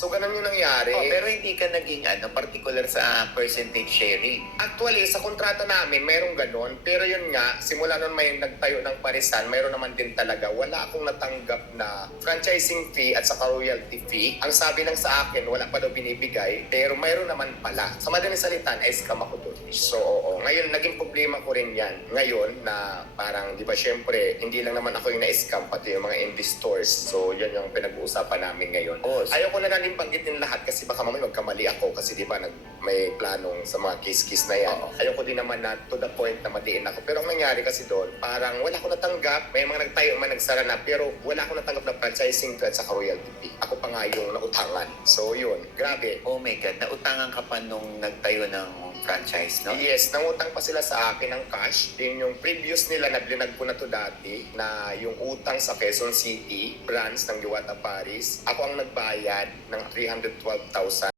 So, ganun yung nangyari. Oh, pero hindi ka naging particular sa percentage sharing. Actually, sa kontrata namin, mayroong ganun. Pero yun nga, simula nun may nagtayo ng parisan, mayroon naman din talaga. Wala akong natanggap na franchising fee at saka royalty fee. Ang sabi lang sa akin, wala pa daw binibigay, pero mayroon naman pala. Sa madaling salita, na-scam ako doon. So, oo. Ngayon, naging problema ko rin yan. Ngayon, na parang, di ba, syempre, hindi lang naman ako yung na-scam, pati yung mga investors. So, yan yung pinag-uusapan namin ngayon. Oh, Ayoko na natin banggitin lahat kasi baka mamaya magkamali ako kasi di ba may planong sa mga case-case na yan. Oo. Ayoko din naman na to the point na matiin ako. Pero ang nangyari kasi doon, parang wala akong natanggap. May mga nagtayo man nagsara na pero wala akong natanggap na franchising fee at saka royalty fee. Ako pa nga yung nautangan. So yun, grabe. Oh my God, nautangan ka pa nung nagtayo ng franchise, no? Yes, nangutang pa sila sa akin ng cash. Yun yung previous nila na blinag ko na to dati na yung utang sa Quezon City branch ng Diwata Paris. Ako ang nagbayad ng 312,000.